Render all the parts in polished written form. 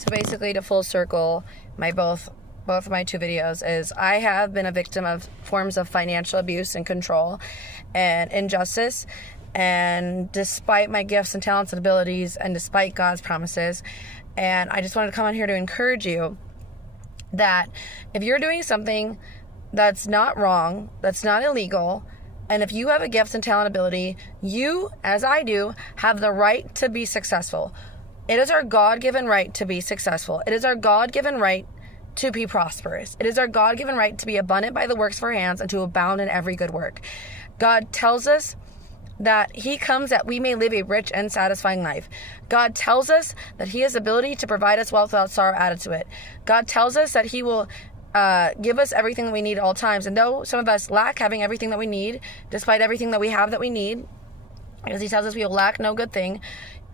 So basically, to full circle, both of my two videos is I have been a victim of forms of financial abuse and control and injustice. And despite my gifts and talents and abilities, and despite God's promises, and I just wanted to come on here to encourage you that if you're doing something that's not wrong, that's not illegal, and if you have a gift and talent ability, you, as I do, have the right to be successful. It is our God-given right to be successful. It is our God-given right to be prosperous. It is our God-given right to be abundant by the works of our hands and to abound in every good work. God tells us that he comes that we may live a rich and satisfying life. God tells us that he has the ability to provide us wealth without sorrow added to it. God tells us that he will give us everything that we need at all times. And though some of us lack having everything that we need, despite everything that we have that we need, because he tells us we will lack no good thing,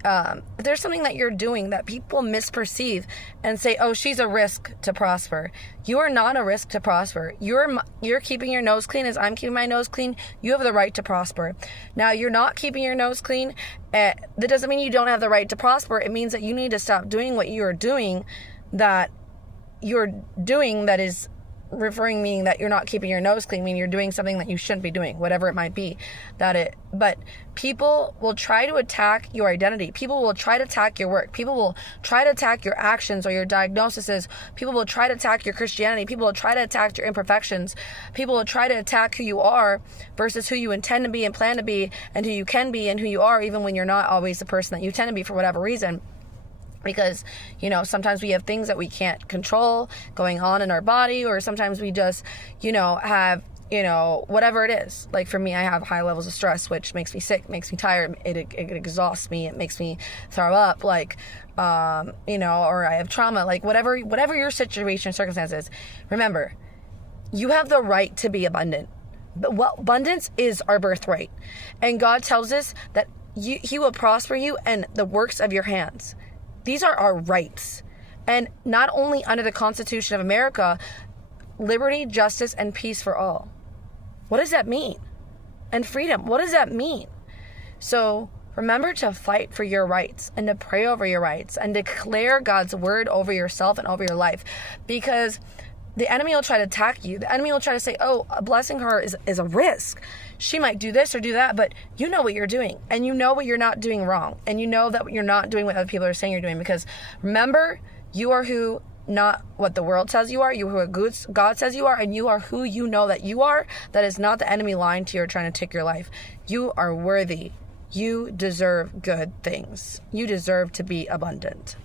if there's something that you're doing that people misperceive and say, oh, she's a risk to prosper. You are not a risk to prosper. You're keeping your nose clean as I'm keeping my nose clean. You have the right to prosper. Now, you're not keeping your nose clean. That doesn't mean you don't have the right to prosper. It means that you need to stop doing what you're doing that is meaning that you're not keeping your nose clean, meaning you're doing something that you shouldn't be doing, whatever it might be. But people will try to attack your identity. People will try to attack your work. People will try to attack your actions or your diagnoses. People will try to attack your Christianity. People will try to attack your imperfections. People will try to attack who you are versus who you intend to be and plan to be, and who you can be and who you are, even when you're not always the person that you tend to be for whatever reason. Because, sometimes we have things that we can't control going on in our body, or sometimes we just, have, whatever it is. Like for me, I have high levels of stress, which makes me sick, makes me tired. It exhausts me. It makes me throw up, or I have trauma, like whatever your situation, circumstances. Remember, you have the right to be abundant. But abundance is our birthright. And God tells us that he will prosper you and the works of your hands. These are our rights. And not only under the Constitution of America, liberty, justice, and peace for all. What does that mean? And freedom, what does that mean? So remember to fight for your rights and to pray over your rights and declare God's word over yourself and over your life. Because the enemy will try to attack you. The enemy will try to say, oh, blessing her is a risk. She might do this or do that, but you know what you're doing. And you know what you're not doing wrong. And you know that you're not doing what other people are saying you're doing. Because remember, you are who, not what the world says you are. You are who God says you are. And you are who you know that you are. That is not the enemy lying to you or trying to take your life. You are worthy. You deserve good things. You deserve to be abundant.